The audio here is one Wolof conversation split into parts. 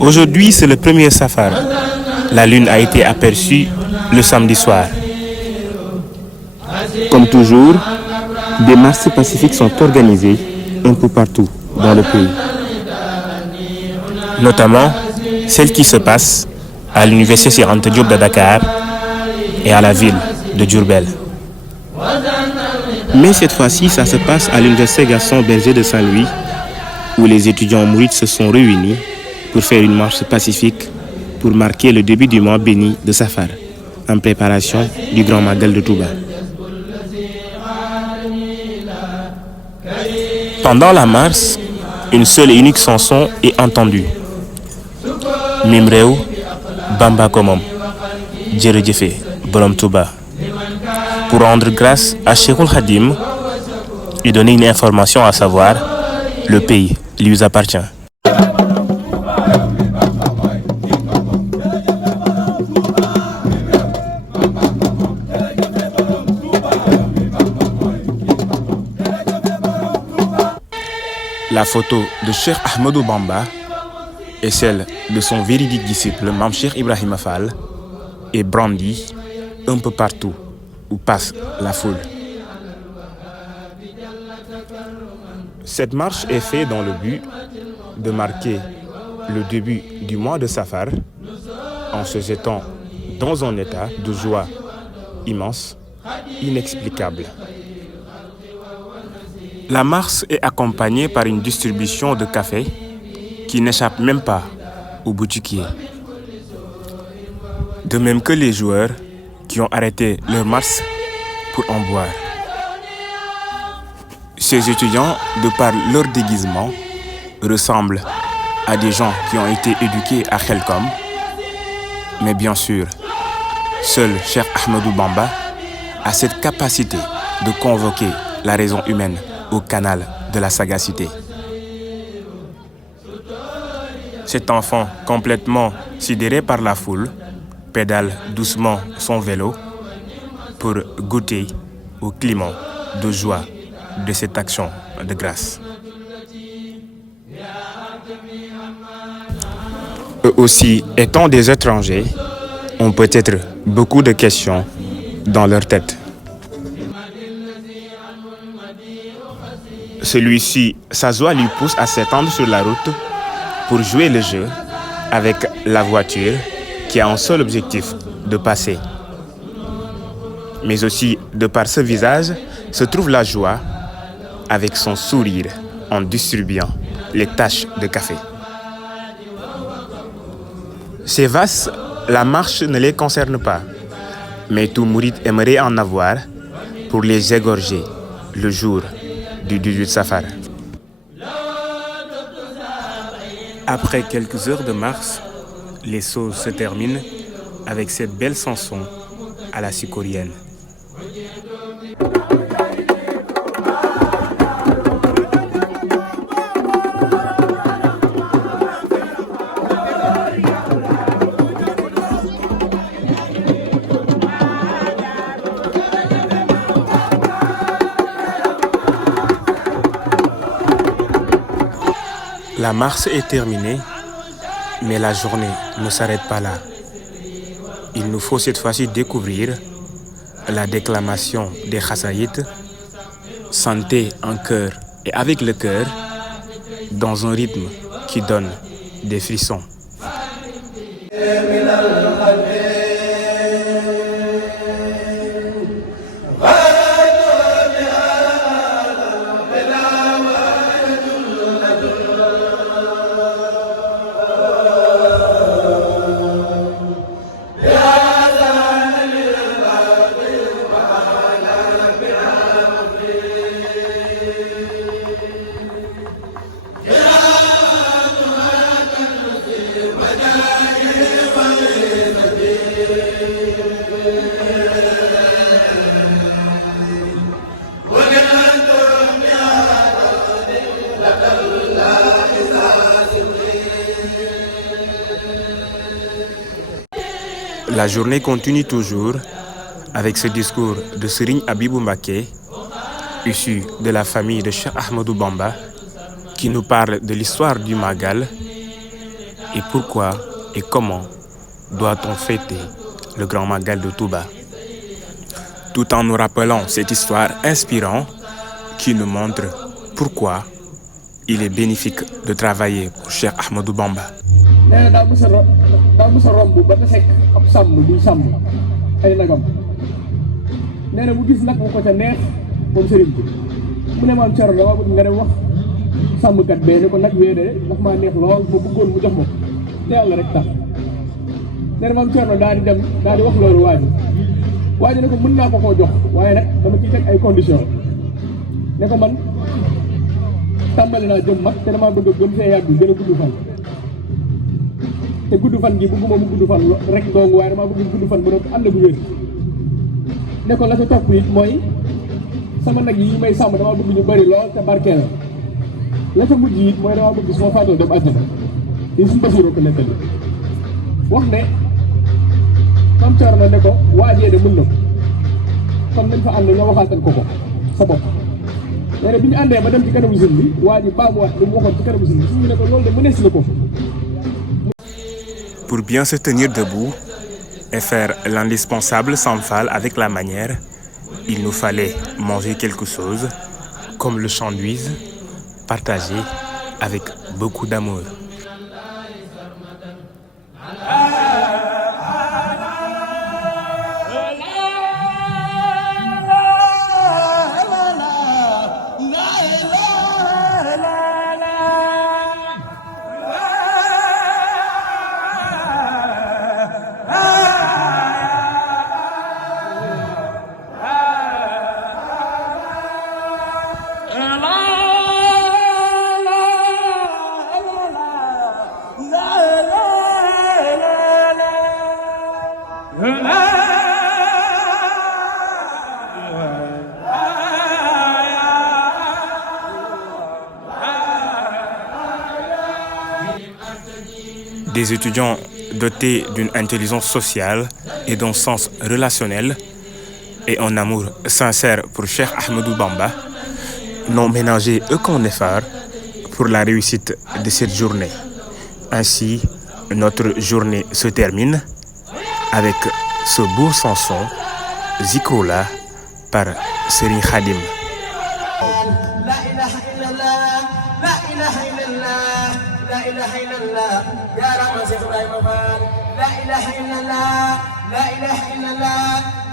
Aujourd'hui, c'est le premier safar. La lune a été aperçue le samedi soir. Comme toujours, des marches pacifiques sont organisées un peu partout dans le pays. Notamment celle qui se passe à l'université Cheikh Anta Diop de Dakar et à la ville de Diourbel. Mais cette fois-ci, ça se passe à l'université Gaston Berger de Saint-Louis, où les étudiants mourides se sont réunis pour faire une marche pacifique pour marquer le début du mois béni de Safar, en préparation du Grand Magal de Touba. Pendant la marche, une seule et unique chanson est entendue. Mim Réew Bamba ko moom jërëjëfe Borom Touba, pour rendre grâce à Cheikhoul Khadim et donner une information, à savoir le pays lui appartient. La photo de Cheikh Ahmadou Bamba et celle de son véridique disciple Mame Cheikh Ibrahima Fall est brandie un peu partout où passe la foule. Cette marche est faite dans le but de marquer le début du mois de Safar en se jetant dans un état de joie immense, inexplicable. La marche est accompagnée par une distribution de café qui n'échappe même pas aux boutiquiers. De même que les joueurs qui ont arrêté leur marche pour en boire. Ces étudiants, de par leur déguisement, ressemblent à des gens qui ont été éduqués à Khelcom. Mais bien sûr, seul Cheikh Ahmadou Bamba a cette capacité de convoquer la raison humaine au canal de la sagacité. Cet enfant, complètement sidéré par la foule, pédale doucement son vélo pour goûter au climat de joie de cette action de grâce. Eux aussi, étant des étrangers, ont peut-être beaucoup de questions dans leur tête. Celui-ci, sa joie lui pousse à s'étendre sur la route pour jouer le jeu avec la voiture qui a un seul objectif, de passer. Mais aussi, de par ce visage, se trouve la joie avec son sourire en distribuant les taches de café. Ces vases, la marche ne les concerne pas, mais tout mouride aimerait en avoir pour les égorger le jour du 18 Safar. Après quelques heures de marche, les choses se terminent avec cette belle chanson à la sicorienne. La marche est terminée, mais la journée ne s'arrête pas là. Il nous faut cette fois-ci découvrir la déclamation des Khassaïd, chanter en chœur et avec le cœur, dans un rythme qui donne des frissons. La journée continue toujours avec ce discours de Serigne Abibou Mbacké, issu de la famille de Cheikh Ahmadou Bamba, qui nous parle de l'histoire du Magal et pourquoi et comment doit-on fêter le grand Magal de Touba, tout en nous rappelant cette histoire inspirante qui nous montre pourquoi il est bénéfique de travailler pour Cheikh Ahmadou Bamba. nee na daa mës a romb ba te fekk ab sàmm buy sàmm ay nagam nee na mu gis nag mu ko ca neex moom sëriñ bi mu ne maam Thierno dama bëgg nga dem wax sàmmkat bee ne ko nag wee de daf maa neex lool ma bëggoon mu jox ma ko te yàlla rek tax nee na maam Thierno daal di dem daal di wax loolu waa ji ne ko mën naa ko koo jox waaye nag dama ciy teg ay conditions ne ko man tàmbali naa jëm mag te damaa bëgg a gën fee yàgg gën a gudd fan te gudd fan gi bëgguma mu gudd fan rek dong waaye damaa bëgg gudd fan ba noppi ànd bu wér ne ko la ca topp it mooy sama nag yi may sàmm damaa bëgg ñu bëri lool te barkeel la ca mujj it mooy damaa bëgg su ma faatoo dem àjjana yi suñu Basiru ko nettali wax ne Maam Cerno ne ko waajee de mën na ko kon nañ fa ànd nga waxaatal ko sa bopp nee na bi ñu àndee ba dem ci kanamu sëñ bi waa ji baamuwaat lu mu waxoon ci kanamu sëñ bi suñu ne ko loolu de mënees na ko. Pour bien se tenir debout et faire l'indispensable sans faille avec la manière, il nous fallait manger quelque chose, comme le sandwich, partagé avec beaucoup d'amour. Des étudiants dotés d'une intelligence sociale et d'un sens relationnel et un amour sincère pour Cheikh Ahmadou Bamba n'ont ménagé aucun effort pour la réussite de cette journée. Ainsi, notre journée se termine avec ce beau chanson Zikroullah par Serigne Khadim. لا إله إلا الله يا رب شيخ إبراهيم فال لا إله إلا الله لا إله إلا الله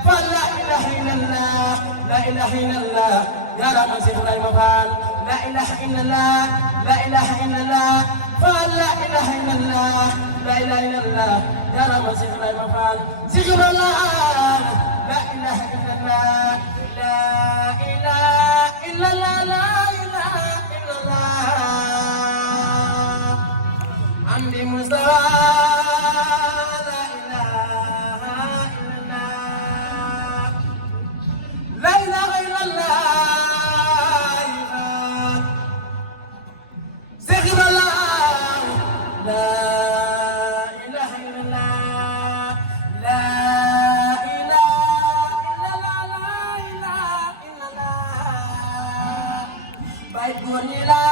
فلا إله إلا الله لا إله إلا الله يا رب شيخ إبراهيم فال لا إله إلا الله لا إله إلا الله فلا إله إلا الله لا إله إلا الله يا رب شيخ إبراهيم فال ذكر الله لا إله إلا الله لا إله إلا الله لا إله إلا الله عندي مستوى لا إله إلا الله لا إله إلا الله ذكر الله لا إله إلا الله لا إله إلا الله لا إله إلا الله بيتوني لا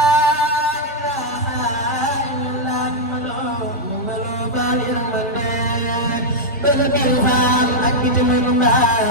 بالفعل أكيد من بعد